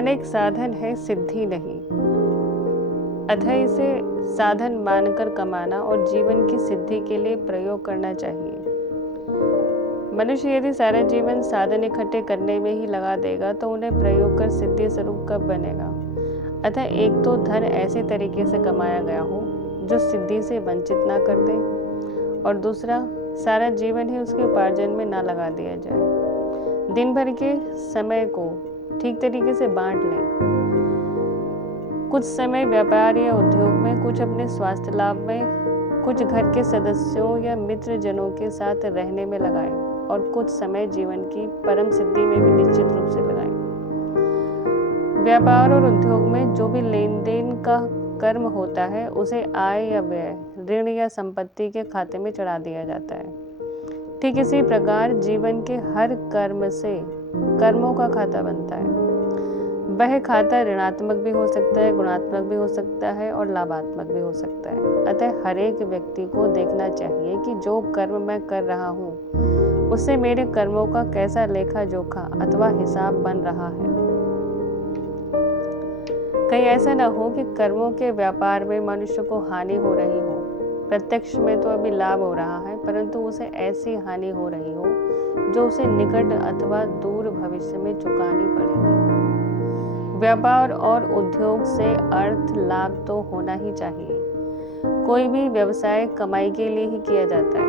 धन एक साधन है, सिद्धि नहीं। अतः इसे साधन मानकर कमाना और जीवन की सिद्धि के लिए प्रयोग करना चाहिए। मनुष्य यदि सारा जीवन साधन इकट्ठे करने में ही लगा देगा तो उन्हें प्रयोग कर सिद्धि स्वरूप कब बनेगा। अतः एक तो धन ऐसे तरीके से कमाया गया हो जो सिद्धि से वंचित ना कर दे, और दूसरा सारा जीवन ही उसके उपार्जन में ना लगा दिया जाए। दिन भर के समय को ठीक तरीके से बांट लें। कुछ समय व्यापार या उद्योग में, कुछ अपने स्वास्थ्य लाभ में, कुछ घर के सदस्यों या मित्र जनों के साथ रहने में लगाएं और कुछ समय जीवन की परम सिद्धि में भी निश्चित रूप से लगाएं। व्यापार और उद्योग में जो भी लेन देन का कर्म होता है उसे आय या व्यय, ऋण या संपत्ति के खाते में चढ़ा दिया जाता है। ठीक इसी प्रकार जीवन के हर कर्म से कर्मों का खाता बनता है। वह खाता ऋणात्मक भी हो सकता है, गुणात्मक भी हो सकता है और लाभात्मक भी हो सकता है। अतः हर एक व्यक्ति को देखना चाहिए कि जो कर्म मैं कर रहा हूँ उससे मेरे कर्मों का कैसा लेखा जोखा अथवा हिसाब बन रहा है। कहीं ऐसा न हो कि कर्मों के व्यापार में मनुष्य को हानि हो रही हो। प्रत्यक्ष में तो अभी लाभ हो रहा है, परंतु उसे ऐसी हानि हो रही हो जो उसे निकट अथवा दूर भविष्य में चुकानी पड़ेगी। व्यापार और उद्योग से अर्थ लाभ तो होना ही चाहिए। कोई भी व्यवसाय कमाई के लिए ही किया जाता है,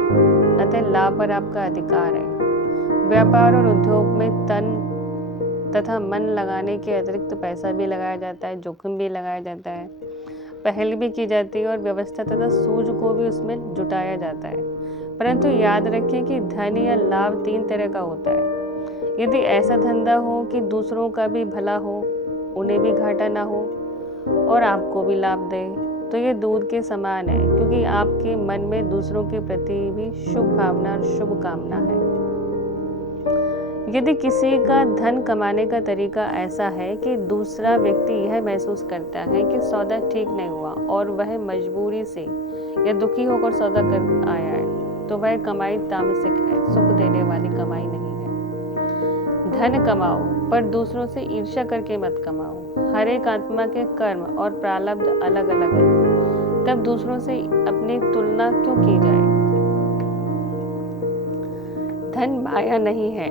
अतः लाभ पर आपका अधिकार है। व्यापार और उद्योग में तन तथा मन लगाने के अतिरिक्त पैसा भी लगाया जाता है, जोखिम भी लगाया जाता है, पहल भी की जाती है और व्यवस्था तथा सूझ को भी उसमें जुटाया जाता है। परंतु याद रखें कि धन या लाभ 3 तरह का होता है। यदि ऐसा धंधा हो कि दूसरों का भी भला हो, उन्हें भी घाटा ना हो और आपको भी लाभ दे, तो ये दूध के समान है, क्योंकि आपके मन में दूसरों के प्रति भी शुभ भावना और शुभ कामना है। यदि किसी का धन कमाने का तरीका ऐसा है कि दूसरा व्यक्ति यह महसूस करता है कि सौदा ठीक नहीं हुआ और वह मजबूरी से या दुखी होकर सौदा कर आया है, तो वह कमाई तामसिक है, सुख देने वाली कमाई नहीं है। धन कमाओ पर दूसरों से ईर्ष्या करके मत कमाओ। हर एक आत्मा के कर्म और प्रारब्ध अलग अलग है, तब दूसरों से अपनी तुलना क्यों की जाए। धन माया नहीं है,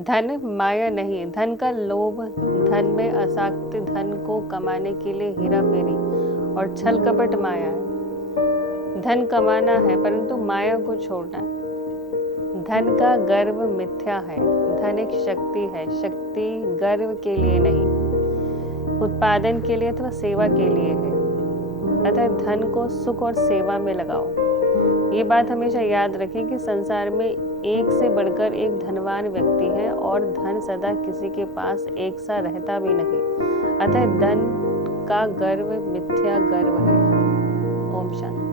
धन माया नहीं। धन का लोभ, धन में आसक्ति, धन को कमाने के लिए हेरा फेरी और छल कपट माया है। धन कमाना है परंतु माया को छोड़ना है। धन का गर्व मिथ्या है। धन एक शक्ति है, शक्ति गर्व के लिए नहीं, उत्पादन के लिए अथवा सेवा के लिए है। अतः धन को सुख और सेवा में लगाओ। ये बात हमेशा याद रखें कि संसार में एक से बढ़कर एक धनवान व्यक्ति है और धन सदा किसी के पास एक सा रहता भी नहीं। अतः धन का गर्व मिथ्या गर्व है। ओम शांति।